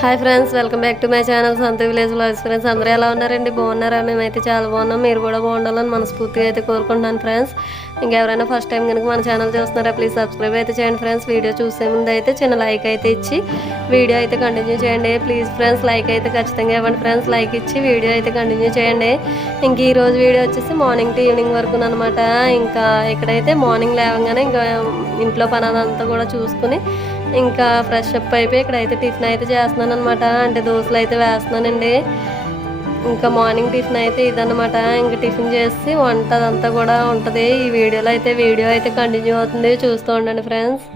Hi friends, welcome back to my channel Santhu village vlogs. Friends, అందరూ ఎలా ఉన్నారండి? బాగున్నారా? మేమైతే చాలా బాగున్నాం. మీరు కూడా బాగుండాలని మనస్ఫూర్తిగా అయితే కోరుకుంటున్నాను ఫ్రెండ్స్. ఇంకెవరైనా ఫస్ట్ టైం కనుక మన ఛానల్ చూస్తున్నారా, ప్లీజ్ సబ్స్క్రైబ్ అయితే చేయండి ఫ్రెండ్స్. వీడియో చూసే ముందు అయితే చిన్న లైక్ అయితే ఇచ్చి వీడియో అయితే కంటిన్యూ చేయండి ప్లీజ్ ఫ్రెండ్స్. లైక్ అయితే ఖచ్చితంగా ఇవ్వండి ఫ్రెండ్స్. లైక్ ఇచ్చి వీడియో అయితే కంటిన్యూ చేయండి. ఇంక ఈరోజు వీడియో వచ్చేసి మార్నింగ్ టు ఈవినింగ్ వరకు అనమాట. ఇంకా ఇక్కడైతే మార్నింగ్ లేవగానే ఇంకా ఇంట్లో పని అదంతా కూడా చూసుకుని ఇంకా ఫ్రెష్ అప్ అయిపోయి ఇక్కడైతే టిఫిన్ అయితే చేస్తున్నాను అనమాట. అంటే దోశలు అయితే వేస్తున్నానండి. ఇంకా మార్నింగ్ టిఫిన్ అయితే ఇదన్నమాట. ఇంకా టిఫిన్ చేసి వంట అదంతా కూడా ఉంటుంది. ఈ వీడియోలో అయితే వీడియో అయితే కంటిన్యూ అవుతుంది, చూస్తూ ఉండండి ఫ్రెండ్స్.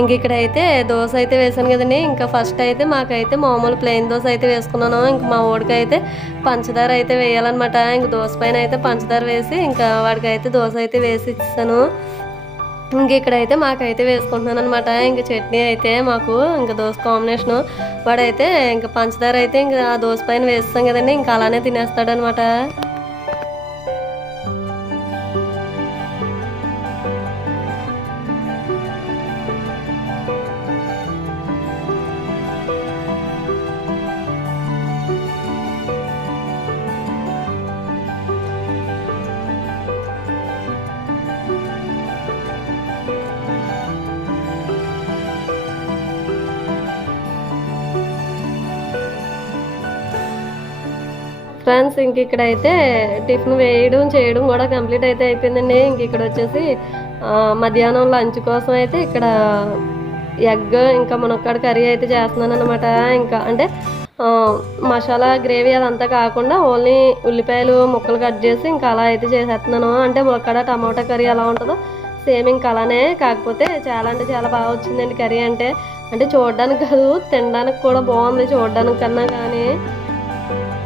ఇంక ఇక్కడైతే దోశ అయితే వేసాను కదండి. ఇంకా ఫస్ట్ అయితే మాకైతే మామూలు ప్లెయిన్ దోశ అయితే వేసుకున్నాను. ఇంక మా వాడికి అయితే పంచదార అయితే వేయాలన్నమాట. ఇంక దోశ పైన అయితే పంచదార వేసి ఇంకా వాడికి అయితే దోశ అయితే వేసి ఇచ్చాను. ఇంక ఇక్కడైతే మాకైతే వేసుకుంటున్నాను అనమాట. ఇంక చట్నీ అయితే మాకు ఇంకా దోశ కాంబినేషను. వాడైతే ఇంకా పంచదార అయితే ఇంకా ఆ దోశ పైన వేస్తాం కదండి, ఇంకా అలానే తినేస్తాడు అనమాట. ఫ్రెండ్స్, ఇంక ఇక్కడైతే టిఫిన్ వేయడం చేయడం కూడా కంప్లీట్ అయితే అయిపోయిందండి. ఇంక ఇక్కడ వచ్చేసి మధ్యాహ్నం లంచ్ కోసం అయితే ఇక్కడ ఎగ్ ఇంకా మునక్కాడ కర్రీ అయితే చేస్తున్నాను అనమాట. ఇంకా అంటే మసాలా గ్రేవీ అదంతా కాకుండా ఓన్లీ ఉల్లిపాయలు ముక్కలు కట్ చేసి ఇంకా అలా అయితే చేసేస్తున్నాను. అంటే మునక్కాడ టమాటా కర్రీ ఎలా ఉంటుందో సేమ్ ఇంకా అలానే, కాకపోతే చాలా అంటే చాలా బాగా వచ్చిందండి కర్రీ. అంటే చూడడానికి కాదు, తినడానికి కూడా బాగుంది చూడడానికి కన్నా. కానీ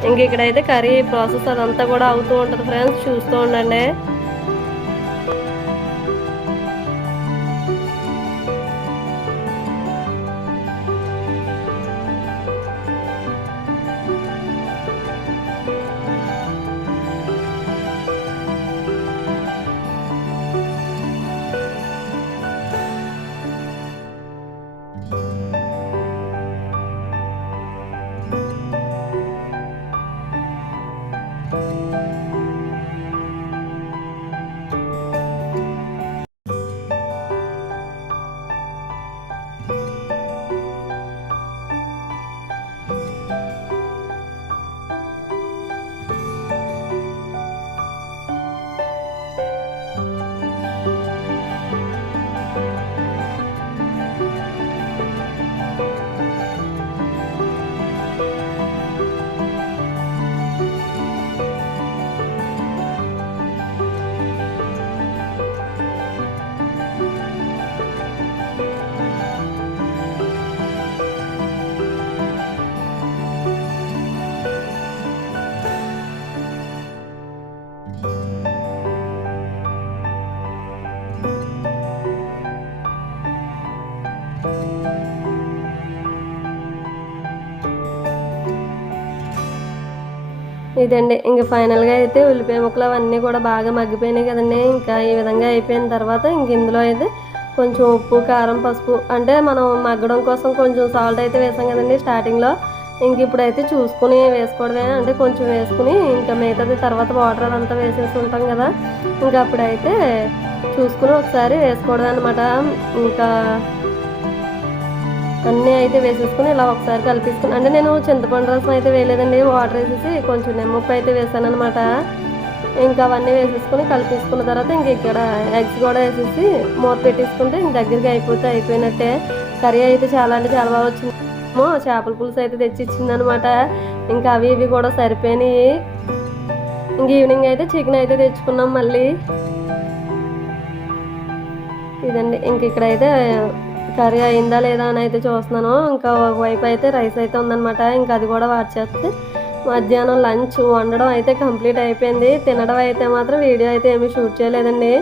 ఇంక ఇక్కడైతే కర్రీ ప్రాసెస్ అదంతా కూడా అవుతూ ఉంటుంది ఫ్రెండ్స్, చూస్తూ ఉండండి. ఇదండి ఇంక ఫైనల్గా అయితే ఉల్లిపాయ ముక్కలు అవన్నీ కూడా బాగా మగ్గిపోయినాయి కదండి. ఇంకా ఈ విధంగా అయిపోయిన తర్వాత ఇంక ఇందులో అయితే కొంచెం ఉప్పు కారం పసుపు, అంటే మనం మగ్గడం కోసం కొంచెం సాల్ట్ అయితే వేసాం కదండి స్టార్టింగ్లో. ఇంక ఇప్పుడైతే చూసుకుని వేసుకోవడమే, అంటే కొంచెం వేసుకుని ఇంకా మిగతాది తర్వాత వాటర్ అదంతా వేసేసి ఉంటాం కదా, ఇంకా అప్పుడైతే చూసుకుని ఒకసారి వేసుకోవడమే అనమాట. ఇంకా అన్నీ అయితే వేసేసుకుని ఇలా ఒకసారి కలిపేసుకుని, అంటే నేను చింతపండు రసం అయితే వేయలేదండి, వాటర్ వేసేసి కొంచెం నిమ్మప్పు అయితే వేసాను అనమాట. ఇంకా అవన్నీ వేసేసుకుని కలిపేసుకున్న తర్వాత ఇంక ఇక్కడ ఎగ్స్ కూడా వేసేసి మూత పెట్టేసుకుంటే ఇంక దగ్గరికి అయిపోయినట్టే. కర్రీ అయితే చాలా అంటే చాలా బాగా వచ్చింది. చేపల పులుసు అయితే తెచ్చి ఇచ్చిందనమాట. ఇంకా అవి ఇవి కూడా సరిపోయినాయి. ఇంక ఈవినింగ్ అయితే చికెన్ అయితే తెచ్చుకున్నాం మళ్ళీ. ఇదండి ఇంక ఇక్కడైతే కర్రీ అయిందా లేదా అని అయితే చూస్తున్నాను. ఇంకా ఒకవైపు అయితే రైస్ అయితే ఉందనమాట. ఇంకా అది కూడా వాచేస్తే మధ్యాహ్నం లంచ్ వండడం అయితే కంప్లీట్ అయిపోయింది. తినడం అయితే మాత్రం వీడియో అయితే ఏమీ షూట్ చేయలేదండి.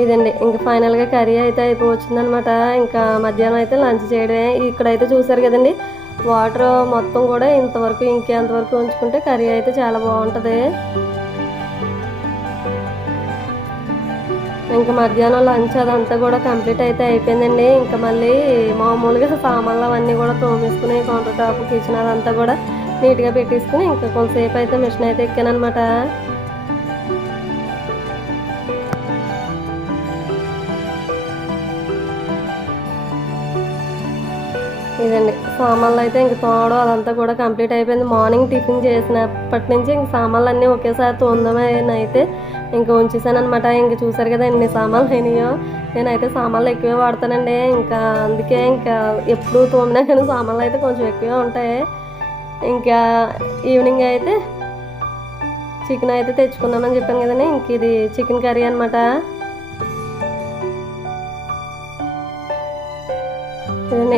ఇదండి ఇంకా ఫైనల్గా కర్రీ అయితే అయిపోవచ్చిందనమాట. ఇంకా మధ్యాహ్నం అయితే లంచ్ చేయడమే. ఇక్కడైతే చూసారు కదండి వాటర్ మొత్తం కూడా ఇంతవరకు ఇంకెంతవరకు ఉంచుకుంటే కర్రీ అయితే చాలా బాగుంటుంది. ఇంకా మధ్యాహ్నం లంచ్ అదంతా కూడా కంప్లీట్ అయితే అయిపోయిందండి. ఇంకా మళ్ళీ మామూలుగా సామాన్లు అవన్నీ కూడా తోమేసుకుని కౌంటర్ టాప్ కిచెన్ అదంతా కూడా నీట్గా పెట్టేసుకుని ఇంకా కొంతసేపు అయితే మిషన్ అయితే ఎక్కానమాట. ఇదండి సామాన్లు అయితే ఇంక తోమడం అదంతా కూడా కంప్లీట్ అయిపోయింది. మార్నింగ్ టిఫిన్ చేసినప్పటి నుంచి ఇంక సామాన్లు అన్నీ ఒకేసారి తోందామని అయితే ఇంకా ఉంచేసాను అనమాట. ఇంక చూసారు కదా ఎన్ని సామాన్లు అయినాయో. నేనైతే సామాన్లు ఎక్కువే వాడతానండి. ఇంకా అందుకే ఇంకా ఎప్పుడు తోమినా కానీ సామాన్లు అయితే కొంచెం ఎక్కువే ఉంటాయి. ఇంకా ఈవినింగ్ అయితే చికెన్ అయితే తెచ్చుకున్నామని చెప్పాను కదండి. ఇంక ఇది చికెన్ కర్రీ అనమాట.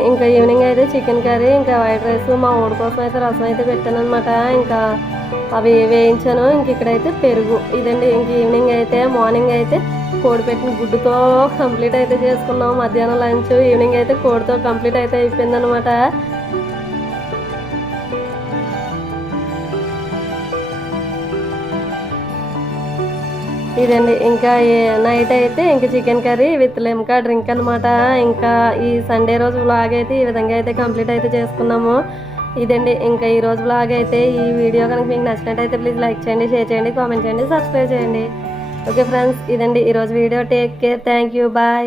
ఇంకా ఈవినింగ్ అయితే చికెన్ కర్రీ ఇంకా వైట్ రైస్ మా ఊడి కోసం అయితే రసం అయితే పెట్టాను అనమాట. ఇంకా అవి వేయించాను. ఇంక ఇక్కడైతే పెరుగు. ఇదండి ఇంక ఈవినింగ్ అయితే మార్నింగ్ అయితే కోడి పెట్టిన గుడ్డుతో కంప్లీట్ అయితే చేసుకున్నాం. మధ్యాహ్నం లంచ్ ఈవినింగ్ అయితే కోడితో కంప్లీట్ అయితే అయిపోయింది అనమాట. ఇదండి ఇంకా నైట్ అయితే ఇంకా chicken curry with Limca drink అనమాట. ఇంకా ఈ సండే రోజు వ్లాగ్ అయితే ఈ విధంగా అయితే కంప్లీట్ అయితే చేసుకున్నాము. ఇదండి ఇంకా ఈ రోజు వ్లాగ్ అయితే. ఈ వీడియో కనుక మీకు నచ్చినట్టయితే ప్లీజ్ లైక్ చేయండి, షేర్ చేయండి, కామెంట్ చేయండి, సబ్స్క్రైబ్ చేయండి. ఓకే ఫ్రెండ్స్, ఇదండి ఈరోజు video. Take care, thank you, bye.